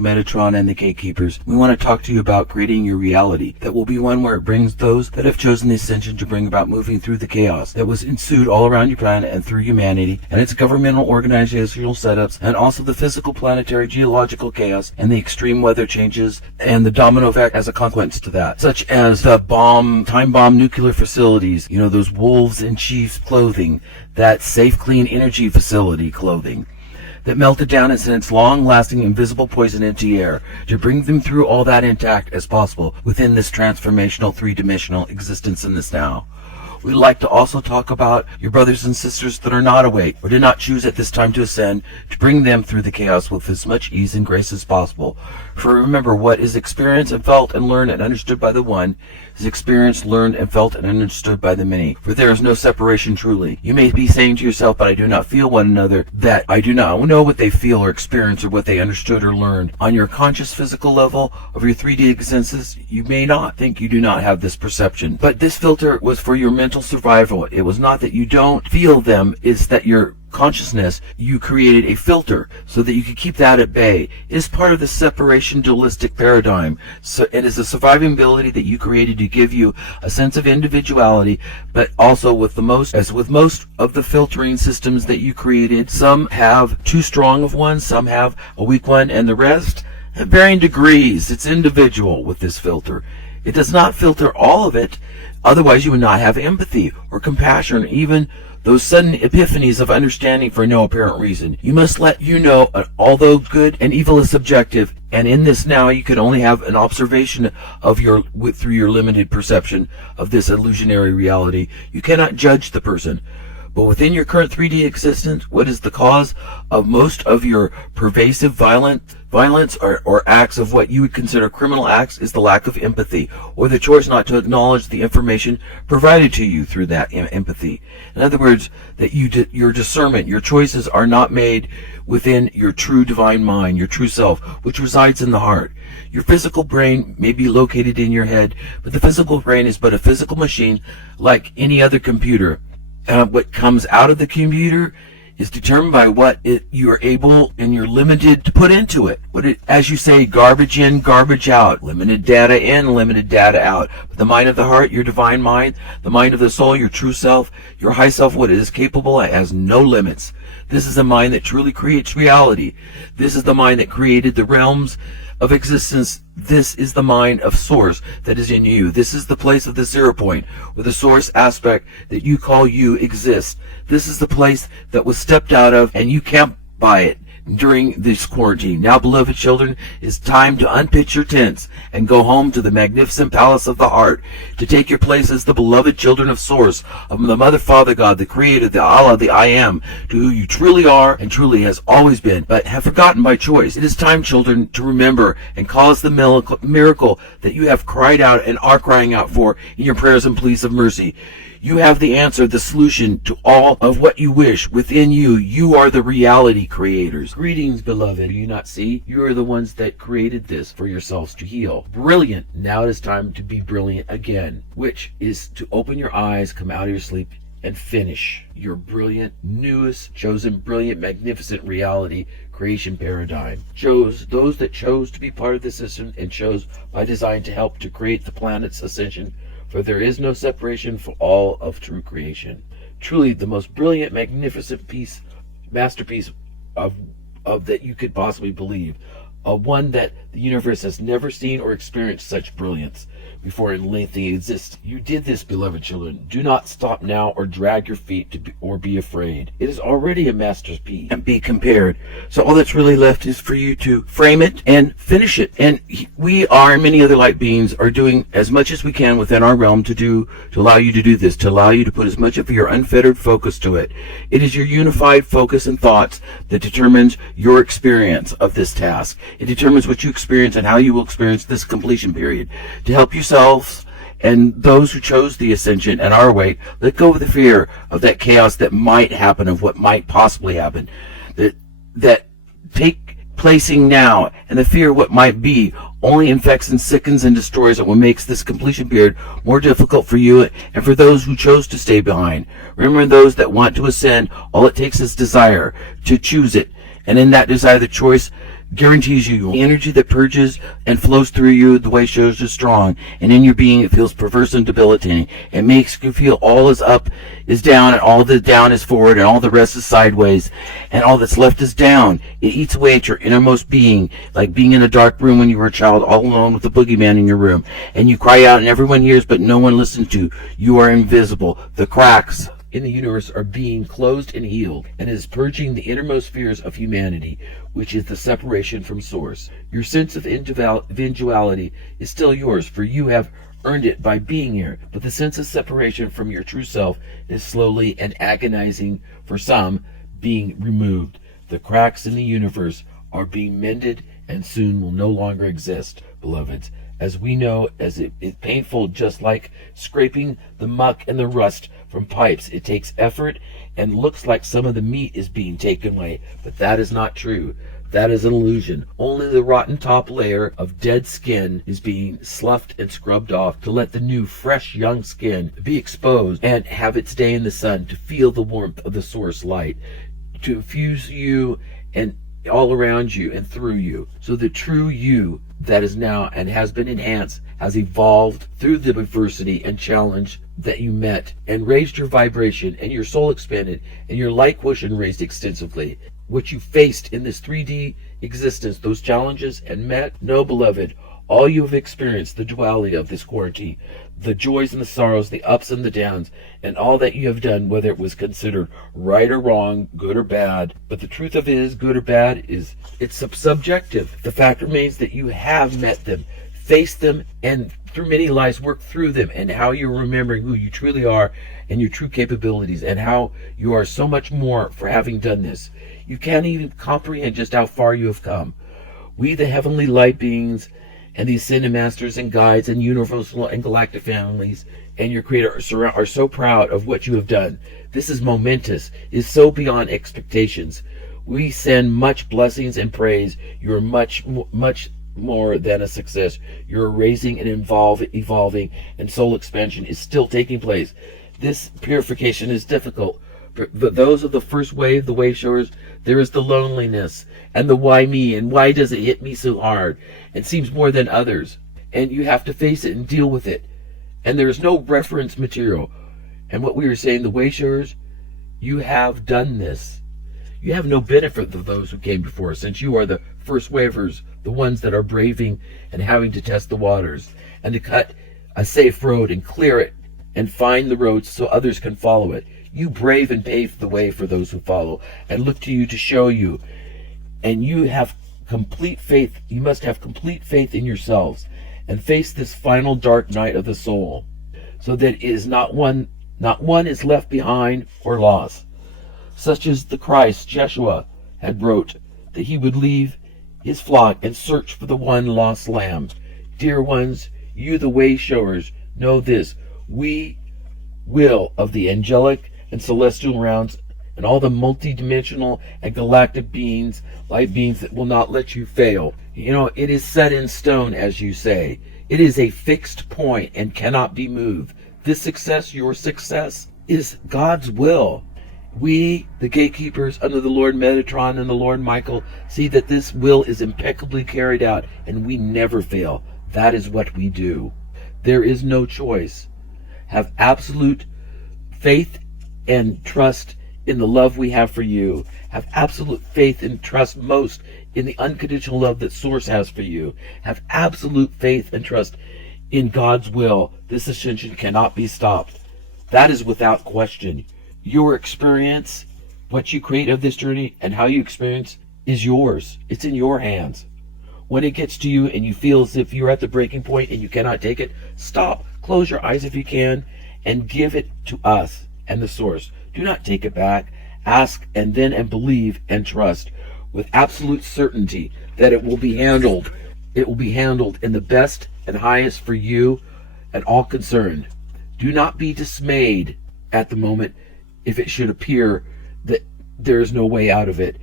Metatron, and the Gatekeepers. We want to talk to you about creating your reality that will be one where it brings those that have chosen the ascension to bring about moving through the chaos that was ensued all around your planet and through humanity, and its governmental organizational setups, and also the physical planetary geological chaos and the extreme weather changes and the domino effect as a consequence to that, such as the time bomb nuclear facilities, those wolves in sheep's clothing, that safe clean energy facility clothing that melted down and sent its long-lasting invisible poison into the air to bring them through all that intact as possible within this transformational three-dimensional existence in this now. We'd like to also talk about your brothers and sisters that are not awake or did not choose at this time to ascend, to bring them through the chaos with as much ease and grace as possible. For remember, what is experienced and felt and learned and understood by the one is experienced, learned, and felt and understood by the many. For there is no separation truly. You may be saying to yourself, but I do not feel one another, that I do not know what they feel or experience or what they understood or learned. On your conscious physical level of your 3D senses, you may not think you do not have this perception. But this filter was for your mental survival. It was not that you don't feel them, it's that your consciousness, you created a filter so that you could keep that at bay. It is part of the separation dualistic paradigm. So it is a surviving ability that you created to give you a sense of individuality, but also with most of the filtering systems that you created, some have too strong of one, some have a weak one, and the rest at varying degrees. It's individual with this filter. It does not filter all of it, otherwise you would not have empathy or compassion or even those sudden epiphanies of understanding for no apparent reason. You must let you know, although good and evil is subjective, and in this now you can only have an observation of through your limited perception of this illusionary reality. You cannot judge the person. But within your current 3D existence, what is the cause of most of your pervasive violence or acts of what you would consider criminal acts is the lack of empathy, or the choice not to acknowledge the information provided to you through that empathy. In other words, that your discernment, your choices are not made within your true divine mind, your true self, which resides in the heart. Your physical brain may be located in your head, but the physical brain is but a physical machine like any other computer. What comes out of the computer is determined by what you are able and you're limited to put into it. As you say, garbage in, garbage out. Limited data in, limited data out. But the mind of the heart, your divine mind, the mind of the soul, your true self, your high self, what it is capable, it has no limits. This is the mind that truly creates reality. This is the mind that created the realms of existence. This is the mind of source that is in you. This is the place of the 0 point, where the source aspect that you call you exists. This is the place that was stepped out of, and you camp by it during this quarantine. Now, beloved children, it's time to unpitch your tents and go home to the magnificent palace of the heart, to take your place as the beloved children of Source, of the Mother, Father, God, the Creator, the Allah, the I Am, to who you truly are and truly has always been, but have forgotten by choice. It is time, children, to remember and cause the miracle that you have cried out and are crying out for in your prayers and pleas of mercy. You have the answer, the solution to all of what you wish within you. You are the reality creators. Greetings, beloved. Do you not see? You are the ones that created this for yourselves to heal. Brilliant. Now it is time to be brilliant again, which is to open your eyes, come out of your sleep, and finish your brilliant, newest, chosen, brilliant, magnificent reality creation paradigm. Those that chose to be part of the system and chose by design to help to create the planet's ascension, for there is no separation for all of true creation. Truly the most brilliant, magnificent masterpiece of that you could possibly believe. One that the universe has never seen or experienced such brilliance before in lengthy existence. You did this, beloved children. Do not stop now or drag your feet or be afraid. It is already a masterpiece and be compared. So all that's really left is for you to frame it and finish it. And we are, and many other light beings are doing as much as we can within our realm to allow you to do this, to allow you to put as much of your unfettered focus to it. It is your unified focus and thoughts that determines your experience of this task. It determines what you experience and how you will experience this completion period. To help yourselves and those who chose the ascension and our way, let go of the fear of that chaos that might happen, of what might possibly happen, that take placing now, and the fear of what might be only infects and sickens and destroys it, what makes this completion period more difficult for you and for those who chose to stay behind. Remember, those that want to ascend, all it takes is desire to choose it, and in that desire, the choice guarantees you the energy that purges and flows through you. The way shows is strong, and in your being it feels perverse and debilitating. It makes you feel all is up is down, and all the down is forward, and all the rest is sideways, and all that's left is down. It eats away at your innermost being, like being in a dark room when you were a child, all alone with the boogeyman in your room, and you cry out and everyone hears but no one listens to. You are invisible. The cracks in the universe are being closed and healed, and is purging the innermost fears of humanity, which is the separation from source. Your sense of individuality is still yours, for you have earned it by being here, but the sense of separation from your true self is slowly and agonizing for some being removed. The cracks in the universe are being mended and soon will no longer exist, beloveds. As we know, as it is painful, just like scraping the muck and the rust from pipes. It takes effort and looks like some of the meat is being taken away, but that is not true. That is an illusion. Only the rotten top layer of dead skin is being sloughed and scrubbed off to let the new, fresh, young skin be exposed and have its day in the sun, to feel the warmth of the source light, to infuse you and all around you and through you. So the true you that is now and has been enhanced has evolved through the adversity and challenge that you met, and raised your vibration, and your soul expanded, and your light quotient raised extensively. What you faced in this 3D existence, those challenges and met, no, beloved, all you have experienced, the duality of this quarantine, the joys and the sorrows, the ups and the downs, and all that you have done, whether it was considered right or wrong, good or bad. But the truth of it is, good or bad, it's subjective. The fact remains that you have met them, faced them, and through many lives worked through them, and how you're remembering who you truly are and your true capabilities, and how you are so much more for having done this. You can't even comprehend just how far you have come. We, the heavenly light beings, and the ascended masters and guides and universal and galactic families and your creator are so proud of what you have done. This is momentous, is so beyond expectations. We send much blessings and praise. You are much more than a success. You're raising and evolving, and soul expansion is still taking place. This purification is difficult. But those of the first wave, the wave showers, there is the loneliness and the why me, and why does it hit me so hard? It seems more than others, and you have to face it and deal with it. And there is no reference material. And what we were saying, the wave showers, you have done this. You have no benefit of those who came before, since you are the first wavers, the ones that are braving and having to test the waters, and to cut a safe road and clear it and find the roads so others can follow it. You brave and pave the way for those who follow, and look to you to show you. And you have complete faith. You must have complete faith in yourselves, and face this final dark night of the soul, so that it is not one is left behind or lost. Such as the Christ, Jeshua, had wrote, that he would leave his flock and search for the one lost lamb. Dear ones, you the way showers, know this. We will of the angelic and celestial realms, and all the multidimensional and galactic beings, light beings, that will not let you fail. You know, it is set in stone, as you say. It is a fixed point and cannot be moved. This success, your success, is God's will. We, the gatekeepers under the Lord Metatron and the Lord Michael, see that this will is impeccably carried out, and we never fail. That is what we do. There is no choice. Have absolute faith and trust in the love we have for you. Have absolute faith and trust most in the unconditional love that Source has for you. Have absolute faith and trust in God's will. This ascension cannot be stopped. That is without question. Your experience, what you create of this journey, and how you experience is yours. It's in your hands. When it gets to you and you feel as if you're at the breaking point and you cannot take it, stop, close your eyes if you can, and give it to us and the Source. Do not take it back. Ask and believe and trust with absolute certainty that it will be handled. It will be handled in the best and highest for you and all concerned. Do not be dismayed at the moment if it should appear that there is no way out of it.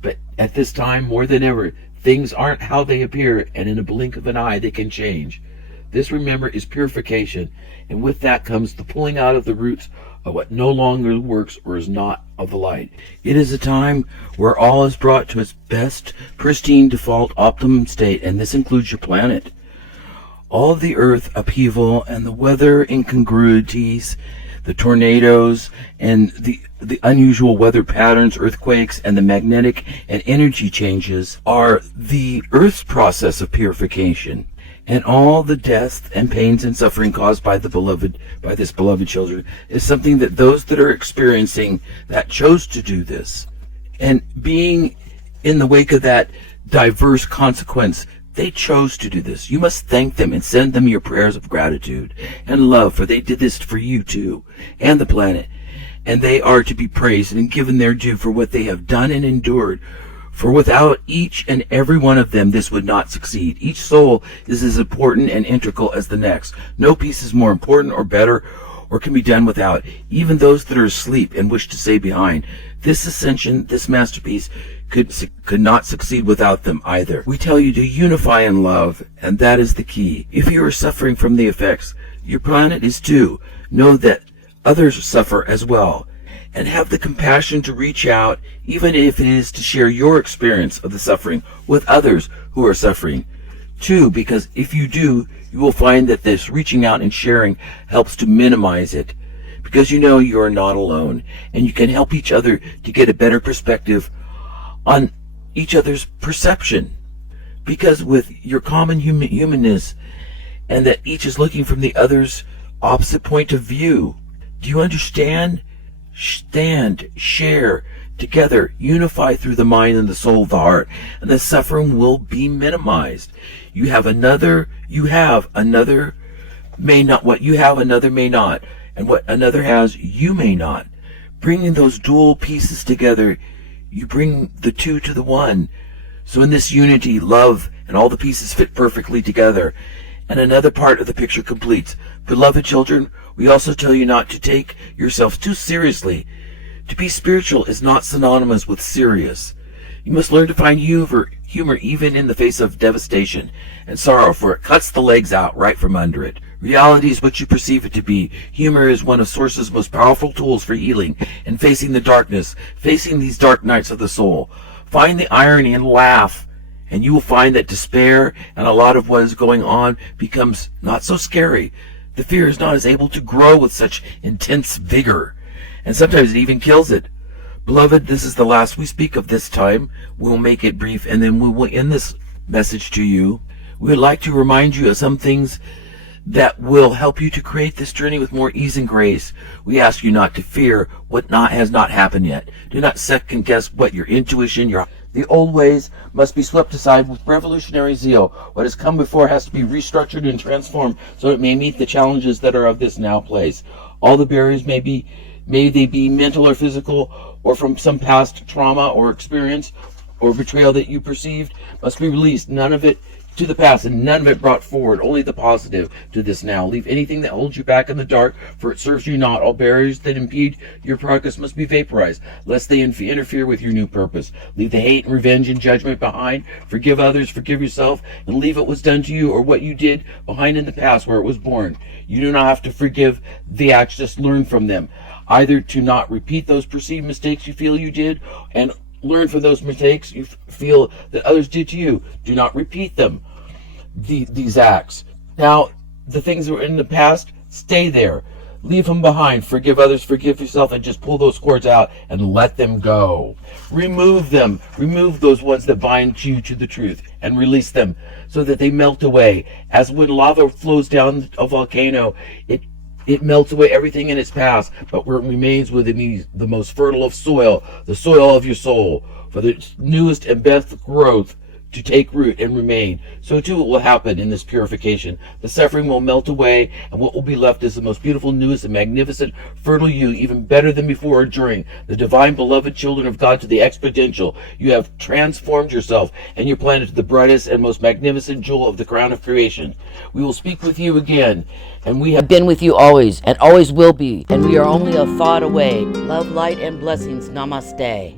But at this time, more than ever, things aren't how they appear, and in a blink of an eye they can change. This, remember, is purification, and with that comes the pulling out of the roots of what no longer works or is not of the light. It is a time where all is brought to its best, pristine, default, optimum state, and this includes your planet. All of the earth upheaval and the weather incongruities, the tornadoes and the unusual weather patterns, earthquakes, and the magnetic and energy changes are the earth's process of purification. And all the death and pains and suffering caused by this beloved children is something that those that are experiencing that chose to do this. And being in the wake of that diverse consequence, they chose to do this. You must thank them and send them your prayers of gratitude and love, for they did this for you too, and the planet. And they are to be praised and given their due for what they have done and endured. For without each and every one of them, this would not succeed. Each soul is as important and integral as the next. No piece is more important or better or can be done without. Even those that are asleep and wish to stay behind. This ascension, this masterpiece, could not succeed without them either. We tell you to unify in love, and that is the key. If you are suffering from the effects, your planet is too. Know that others suffer as well. And have the compassion to reach out, even if it is to share your experience of the suffering with others who are suffering too, because if you do, you will find that this reaching out and sharing helps to minimize it, because you know you are not alone, and you can help each other to get a better perspective on each other's perception, because with your common humanness, and that each is looking from the other's opposite point of view. Do you understand? Stand, share, together, unify through the mind and the soul of the heart, and the suffering will be minimized. You have another may not. What you have, another may not. And what another has, you may not. Bringing those dual pieces together, you bring the two to the one. So in this unity, love and all the pieces fit perfectly together, and another part of the picture completes. Beloved children, we also tell you not to take yourselves too seriously. To be spiritual is not synonymous with serious. You must learn to find humor even in the face of devastation and sorrow, for it cuts the legs out right from under it. Reality is what you perceive it to be. Humor is one of Source's most powerful tools for healing and facing the darkness, facing these dark nights of the soul. Find the irony and laugh, and you will find that despair and a lot of what is going on becomes not so scary. The fear is not as able to grow with such intense vigor, and sometimes it even kills it. Beloved, this is the last we speak of this time. We'll make it brief, and then we will end this message to you. We would like to remind you of some things that will help you to create this journey with more ease and grace. We ask you not to fear what has not happened yet. Do not second guess what your intuition, the old ways must be swept aside with revolutionary zeal. What has come before has to be restructured and transformed so it may meet the challenges that are of this now place. All the barriers may they be mental or physical, or from some past trauma or experience or betrayal that you perceived, must be released. None of it to the past, and none of it brought forward, only the positive to this now. Leave anything that holds you back in the dark, for it serves you not. All barriers that impede your progress must be vaporized, lest they interfere with your new purpose. Leave the hate and revenge and judgment behind. Forgive others, forgive yourself, and leave what was done to you or what you did behind in the past where it was born. You do not have to forgive the acts, just learn from them. Either to not repeat those perceived mistakes you feel you did, and learn from those mistakes you feel that others did to you. Do not repeat them, these acts. Now, the things that were in the past, stay there. Leave them behind. Forgive others, forgive yourself, and just pull those cords out and let them go. Remove them. Remove those ones that bind you to the truth and release them so that they melt away. As when lava flows down a volcano, it melts away everything in its past, but where it remains within the most fertile of soil, the soil of your soul, for the newest and best growth to take root and remain. So too it will happen in this purification. The suffering will melt away, and what will be left is the most beautiful, newest, and magnificent, fertile you, even better than before or during. The divine, beloved children of God to the exponential. You have transformed yourself and your planet to the brightest and most magnificent jewel of the crown of creation. We will speak with you again, and we have been with you always, and always will be, and we are only a thought away. Love, light, and blessings. Namaste.